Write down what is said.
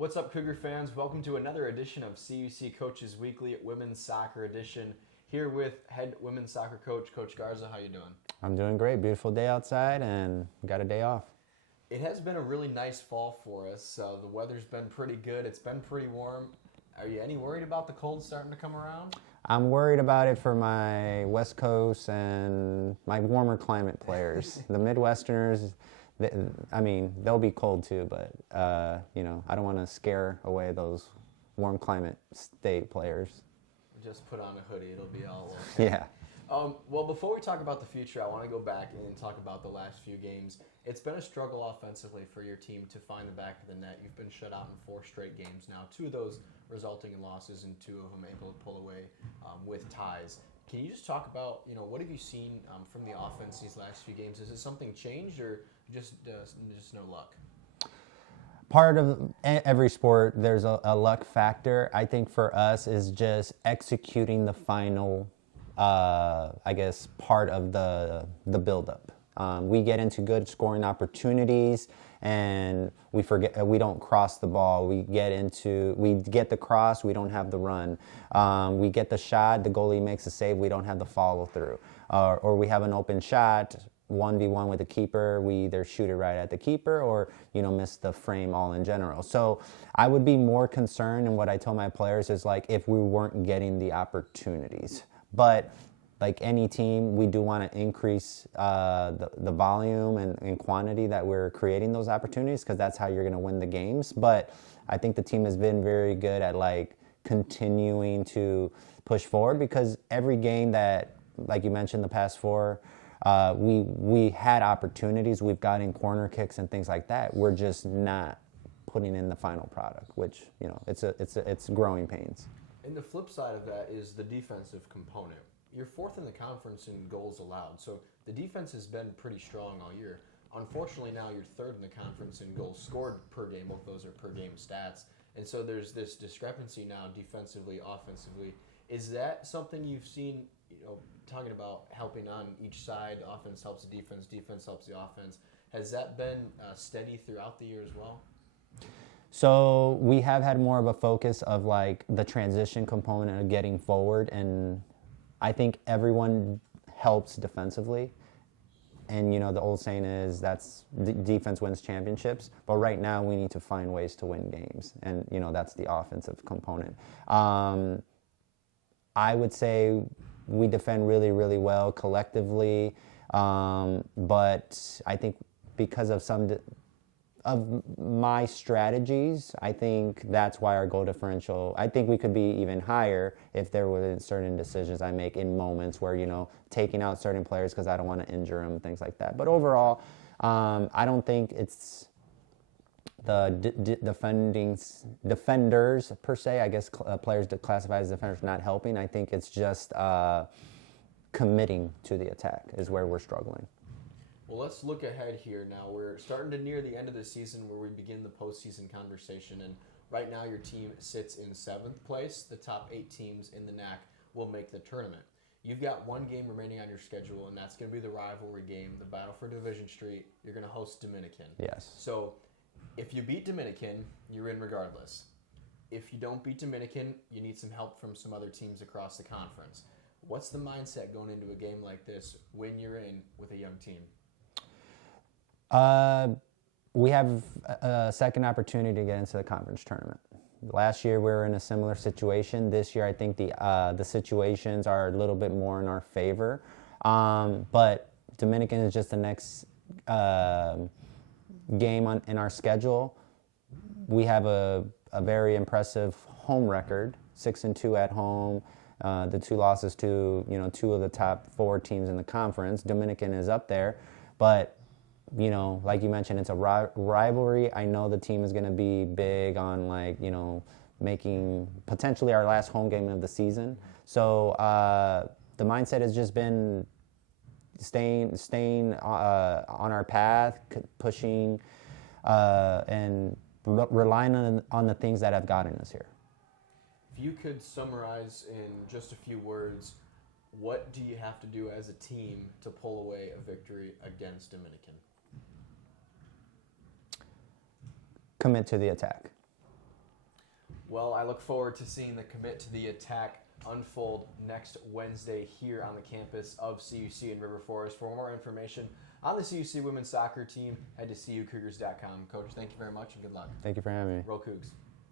What's up, Cougar fans? Welcome to another edition of CUC Coaches Weekly, Women's Soccer Edition. Here with head women's soccer coach, Coach Garza. How you doing? I'm doing great. Beautiful day outside and got a day off. It has been a really nice fall for us. The weather's been pretty good. It's been pretty warm. Are you any worried about the cold starting to come around? I'm worried about it for my West Coast and my warmer climate players. The Midwesterners, they'll be cold too, but, I don't want to scare away those warm climate state players. Just put on a hoodie. It'll be all okay. Yeah. Well, before we talk about the future, I want to go back and talk about the last few games. It's been a struggle offensively for your team to find the back of the net. You've been shut out in 4 straight games now, 2 of those resulting in losses and 2 of them able to pull away with ties. Can you just talk about, what have you seen from the offense these last few games? Has it something changed or just no luck? Part of every sport, there's a luck factor. I think for us is just executing the final part of the buildup. We get into good scoring opportunities and we don't cross the ball. We get the cross, we don't have the run. We get the shot, the goalie makes a save, we don't have the follow through. Or we have an open shot, 1v1 with the keeper, we either shoot it right at the keeper or, miss the frame all in general. So I would be more concerned, and what I tell my players is like if we weren't getting the opportunities. But like any team, we do want to increase the volume and quantity that we're creating those opportunities because that's how you're going to win the games. But I think the team has been very good at like continuing to push forward because every game that, like you mentioned, the past 4, we had opportunities. We've gotten corner kicks and things like that. We're just not putting in the final product, which it's growing pains. And the flip side of that is the defensive component. You're 4th in the conference in goals allowed, so the defense has been pretty strong all year. Unfortunately, now you're 3rd in the conference in goals scored per game. Both those are per game stats. And so there's this discrepancy now defensively, offensively. Is that something you've seen, talking about helping on each side? Offense helps the defense, defense helps the offense. Has that been steady throughout the year as well? So we have had more of a focus of like the transition component of getting forward, and I think everyone helps defensively. And the old saying is that's defense wins championships. But right now we need to find ways to win games, and that's the offensive component. I would say we defend really, really well collectively, but I think because of some of my strategies, I think that's why our goal differential, I think we could be even higher if there were certain decisions I make in moments where, taking out certain players because I don't want to injure them, things like that. But overall, I don't think it's the defenders per se. I guess players classified as defenders not helping. I think it's just committing to the attack is where we're struggling. Well, let's look ahead here now. We're starting to near the end of the season where we begin the postseason conversation, and right now your team sits in 7th place. The top 8 teams in the NAC will make the tournament. You've got 1 game remaining on your schedule, and that's going to be the rivalry game, the battle for Division Street. You're going to host Dominican. Yes. So if you beat Dominican, you're in regardless. If you don't beat Dominican, you need some help from some other teams across the conference. What's the mindset going into a game like this when you're in with a young team? We have a second opportunity to get into the conference tournament. Last year we were in a similar situation. This year I think the situations are a little bit more in our favor. But Dominican is just the next game in our schedule. We have a very impressive home record, 6-2 at home. The 2 losses to 2 of the top 4 teams in the conference. Dominican is up there, but like you mentioned, it's a rivalry. I know the team is going to be big on making potentially our last home game of the season. So the mindset has just been staying on our path, pushing, and relying on the things that have gotten us here. If you could summarize in just a few words, what do you have to do as a team to pull away a victory against Dominican? Commit to the attack. Well, I look forward to seeing the commit to the attack unfold next Wednesday here on the campus of CUC in River Forest. For more information on the CUC women's soccer team, head to cucougars.com. Coach, thank you very much and good luck. Thank you for having me. Roll Cougs.